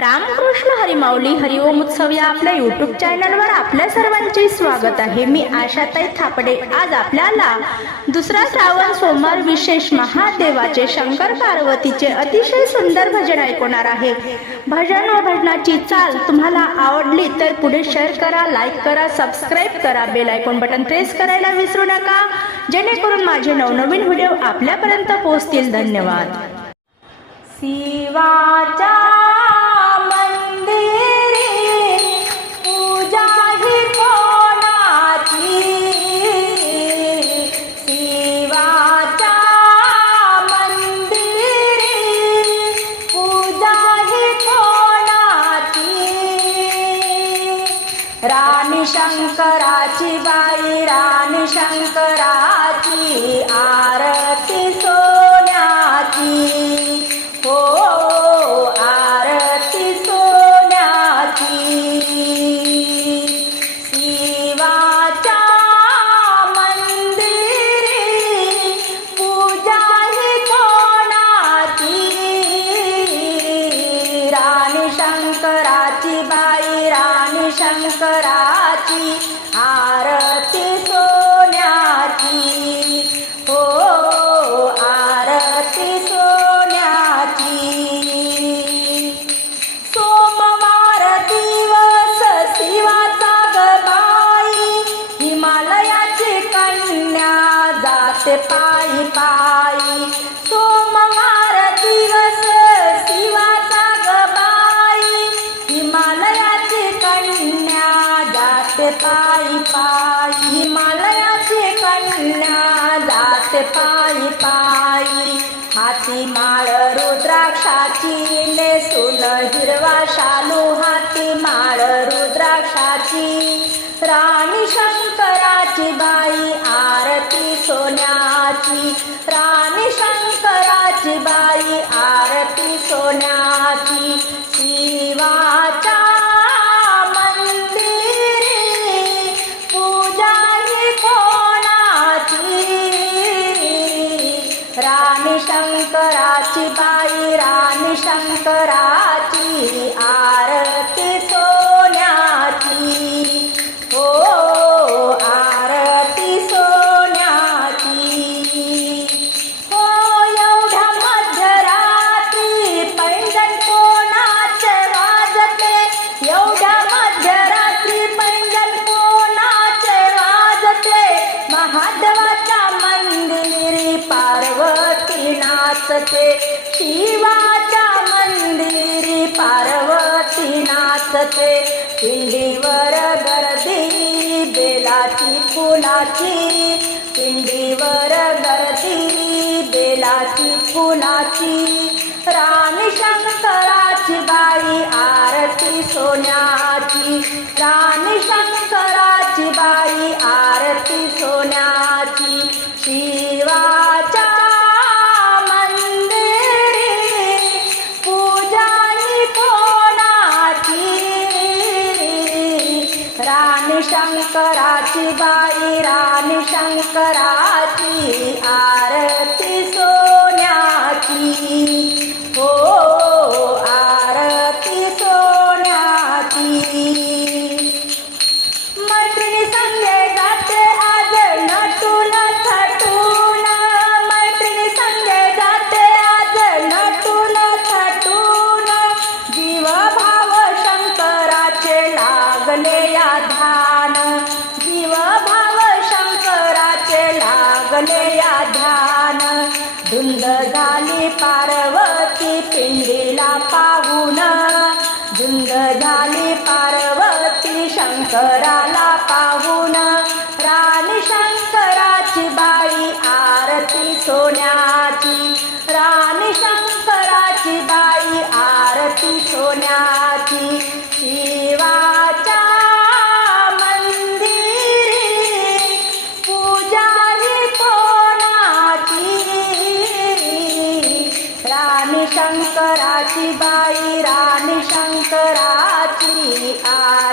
रामकृष्ण हरिमाऊली हरिओम उत्सव या आपल्या युट्यूब चॅनलवर आपल्या सर्वांचे स्वागत आहे. मी आशाताई थापडे. आज आपल्याला दुसरा श्रावण सोमवार विशेष महादेवाचे शंकर पार्वतीचे अतिशय सुंदर भजन ऐकवणार आहे. भजन व भजनाची चाल तुम्हाला आवडली तर पुढे शेअर करा लाईक करा सबस्क्राईब करा बेल आयकॉन बटन प्रेस करायला विसरू नका. जेणेकरून माझे नवनवीन व्हिडिओ आपल्यापर्यंत पोहोचतील. धन्यवाद. शिवाच्या राणी शंकराची बाई राणी शंकराची आरती. जाते पायी पायी सोमवार दिवस शिवाचा गबाई हिमालयाची कन्या जाते पायी पायी हिमालयाची कन्या जाते पायी पायी. हाती माळ रुद्राक्षाची नेसून हिरवा शालू हाती माळ राणी शंकराची बाई आरती सोन्याची. शिवाच्या मंदिरी पूजा कोणाची? राणी शंकराची बाई राणी शंकरा नाचते. शिवाच्या मंदिरी पार्वती नाचते. पिंडीवर गर्दी बेलाची फुलाची. पिंडीवर गर्दी बेलाची फुलाची. राणी शंकराची बाई आरती सोन्याची. राणी शंकराची बाई आरती सोन्याची. शिवा शंकराची बाई राणी शंकराची आरती सोन्याची. हो आरती सोन्याची. धुंद झाली पार्वती शंकराला पाहून. राणी शंकराची बाई आरती सोन्याची. राणी शंकराची बाई शंकराची बाई राणी शंकराची आ